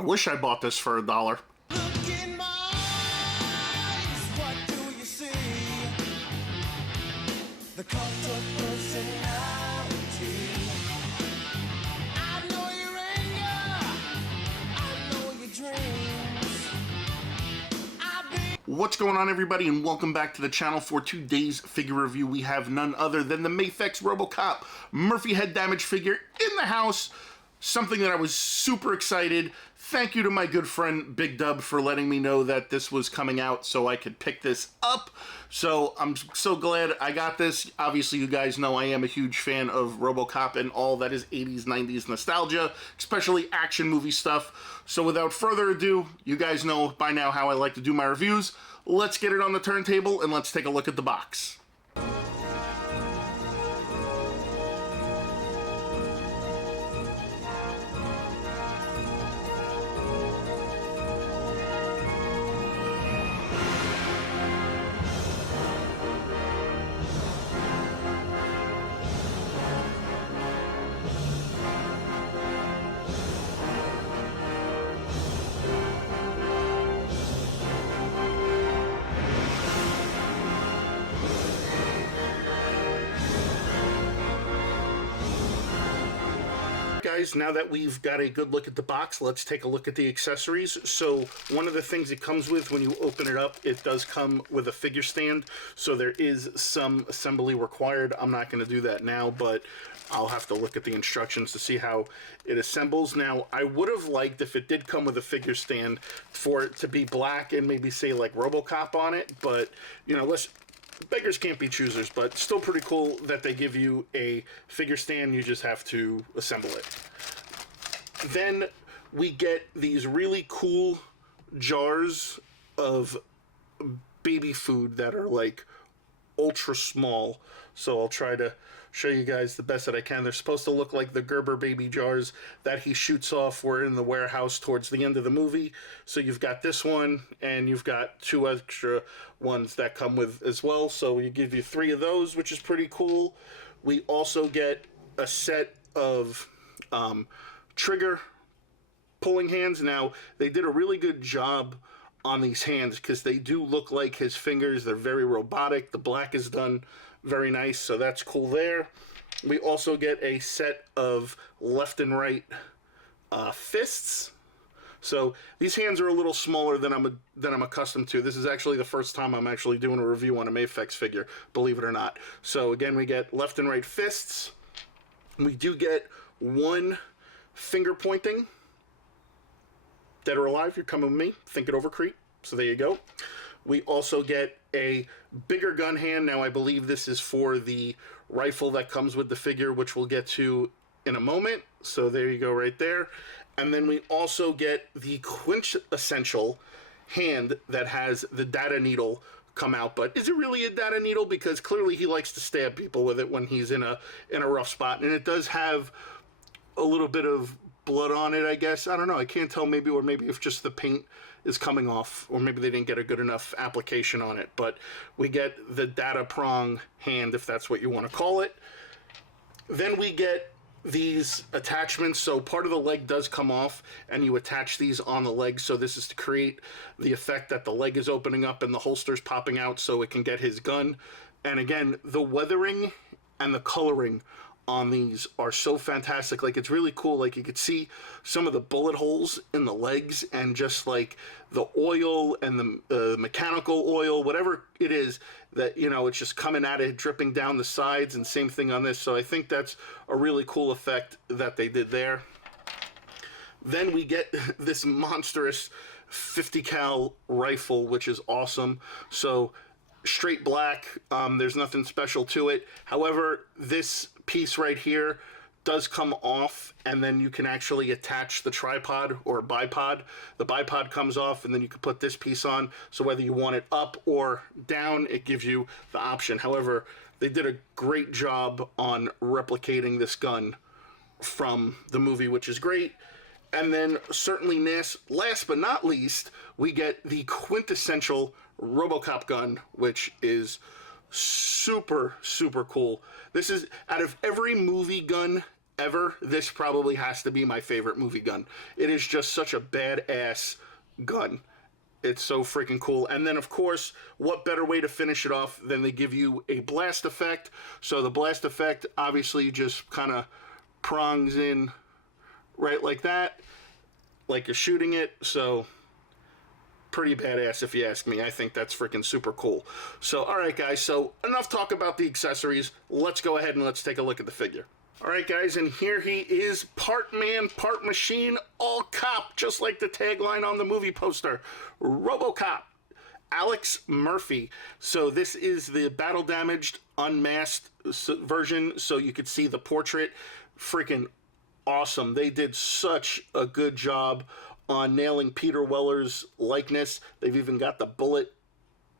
I wish I bought this for $1. Look in my eyes, what do you see? The cult of personality. I know your anger, I know your dreams. What's going on, everybody, and welcome back to the channel. For today's figure review, we have none other than the Mafex Robocop Murphy head damage figure in the house. Something that I was super excited. Thank you to my good friend Big Dub for letting me know that this was coming out so I could pick this up. So I'm so glad I got this. Obviously, you guys know I am a huge fan of Robocop and all that is 80s, 90s nostalgia, especially action movie stuff. So without further ado, you guys know by now how I like to do my reviews. Let's get it on the turntable and let's take a look at the box. Guys, now that we've got a good look at the box, let's take a look at the accessories. So one of the things it comes with when you open it up, it does come with a figure stand. So there is some assembly required. I'm not going to do that now, but I'll have to look at the instructions to see how it assembles. Now, I would have liked, if it did come with a figure stand, for it to be black and maybe say like Robocop on it, but you know, beggars can't be choosers, but still pretty cool that they give you a figure stand. You just have to assemble it. Then we get these really cool jars of baby food that are like ultra small. So I'll try to show you guys the best that I can. They're supposed to look like the Gerber baby jars that he shoots off were in the warehouse towards the end of the movie. So you've got this one, and you've got two extra ones that come with as well. So we give you 3 of those, which is pretty cool. We also get a set of trigger pulling hands. Now, they did a really good job on these hands because they do look like his fingers. They're very robotic. The black is done very nice, so that's cool there. We also get a set of left and right fists. So these hands are a little smaller than I'm accustomed to. This is actually the first time I'm actually doing a review on a Mafex figure, believe it or not. So again, we get left and right fists. We do get 1 finger pointing. Dead or alive, you're coming with me. Think it over, creep. So there you go. We also get a bigger gun hand. Now, I believe this is for the rifle that comes with the figure, which we'll get to in a moment. So there you go right there. And then we also get the quintessential hand that has the data needle come out. But is it really a data needle? Because clearly he likes to stab people with it when he's in a rough spot. And it does have a little bit of blood on it, I guess. I don't know. I can't tell. Maybe if just the paint is coming off, or maybe they didn't get a good enough application on it. But we get the data prong hand, if that's what you want to call it. Then we get these attachments. So part of the leg does come off, and you attach these on the leg. So this is to create the effect that the leg is opening up and the holster's popping out so it can get his gun. And again, the weathering and the coloring on these are so fantastic. Like, it's really cool. Like, you could see some of the bullet holes in the legs, and just like the oil and the mechanical oil, whatever it is, that, you know, it's just coming at it, dripping down the sides, and same thing on this. So I think that's a really cool effect that they did there. Then we get this monstrous 50 cal rifle, which is awesome. So straight black, there's nothing special to it. However, this piece right here does come off, and then you can actually attach the tripod or bipod. The bipod comes off, and then you can put this piece on. So whether you want it up or down, it gives you the option. However, they did a great job on replicating this gun from the movie, which is great. And then certainly last but not least, we get the quintessential Robocop gun, which is super, super cool. This is, out of every movie gun ever, this probably has to be my favorite movie gun. It is just such a badass gun. It's so freaking cool. And then, of course, what better way to finish it off than they give you a blast effect. So the blast effect obviously just kind of prongs in right like that, like you're shooting it. So pretty badass if you ask me. I think that's freaking super cool. So, all right, guys. So enough talk about the accessories. Let's go ahead and let's take a look at the figure. All right, guys, and here he is, part man, part machine, all cop, just like the tagline on the movie poster. Robocop, Alex Murphy. So this is the battle-damaged, unmasked version, so you could see the portrait. Freaking awesome. They did such a good job on nailing Peter Weller's likeness. They've even got the bullet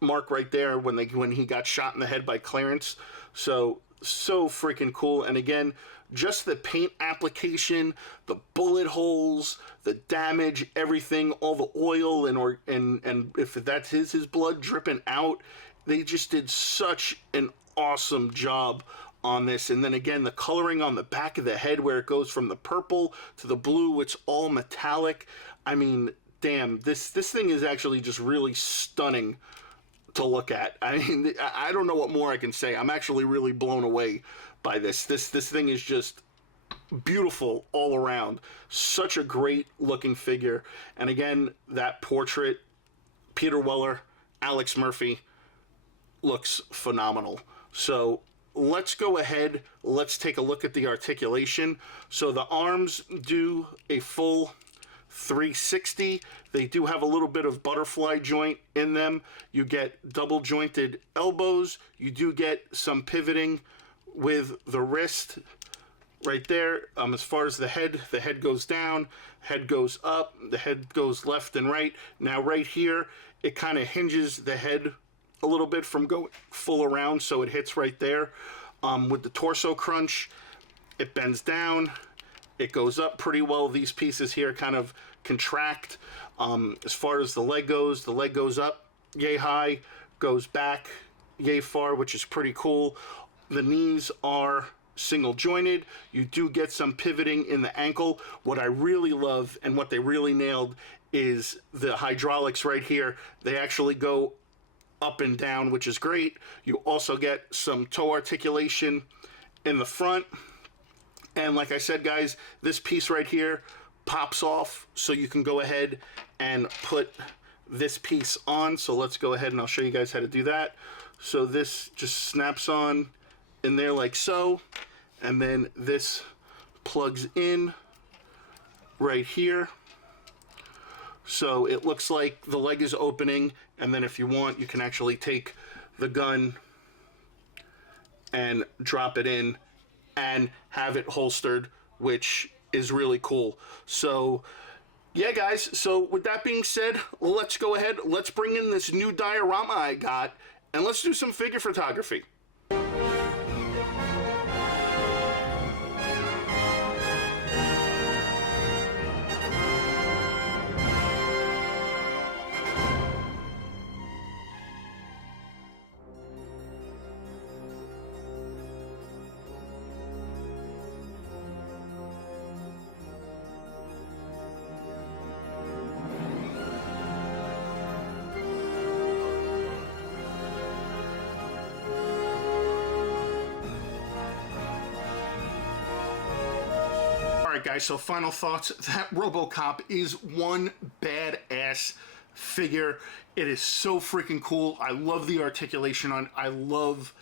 mark right there when he got shot in the head by Clarence. So freaking cool. And again, just the paint application, the bullet holes, the damage, everything, all the oil and if that's his blood dripping out, they just did such an awesome job on this. And then again, the coloring on the back of the head where it goes from the purple to the blue, it's all metallic. I mean, damn, this thing is actually just really stunning to look at. I mean, I don't know what more I can say. I'm actually really blown away by this. This thing is just beautiful all around. Such a great looking figure. And again, that portrait, Peter Weller, Alex Murphy, looks phenomenal. So let's go ahead. Let's take a look at the articulation. So the arms do a full 360. They do have a little bit of butterfly joint in them. You get double jointed elbows. You do get some pivoting with the wrist right there. As far as the head goes down, head goes up, the head goes left and right. Now right here, it kind of hinges the head a little bit from going full around, so it hits right there. With the torso crunch, it bends down. It goes up pretty well. These pieces here kind of contract. As far as the leg goes up yay high, goes back yay far, which is pretty cool. The knees are single jointed. You do get some pivoting in the ankle. What I really love and what they really nailed is the hydraulics right here. They actually go up and down, which is great. You also get some toe articulation in the front. And like I said, guys, this piece right here pops off, so you can go ahead and put this piece on. So let's go ahead and I'll show you guys how to do that. So this just snaps on in there like so, and then this plugs in right here. So it looks like the leg is opening, and then if you want, you can actually take the gun and drop it in and have it holstered, which is really cool. So yeah, guys, so with that being said, let's go ahead, let's bring in this new diorama I got, and let's do some figure photography. Alright guys, so final thoughts. That Robocop is one badass figure. It is so freaking cool. I love the articulation on it. I love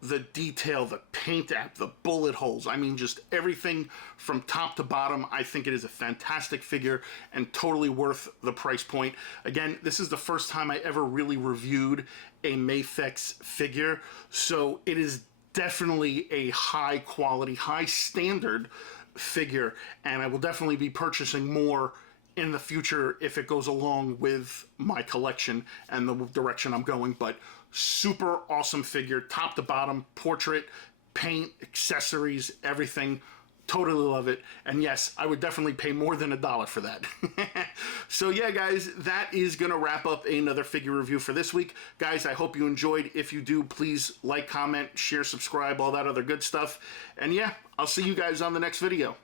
the detail, the paint app, the bullet holes. I mean, just everything from top to bottom. I think it is a fantastic figure and totally worth the price point. Again, this is the first time I ever really reviewed a Mafex figure, so it is definitely a high quality, high standard figure, and I will definitely be purchasing more in the future if it goes along with my collection and the direction I'm going. But super awesome figure, top to bottom, portrait, paint, accessories, everything. Totally love it. And yes, I would definitely pay more than $1 for that. So yeah, guys, that is going to wrap up another figure review for this week. Guys, I hope you enjoyed. If you do, please like, comment, share, subscribe, all that other good stuff. And yeah, I'll see you guys on the next video.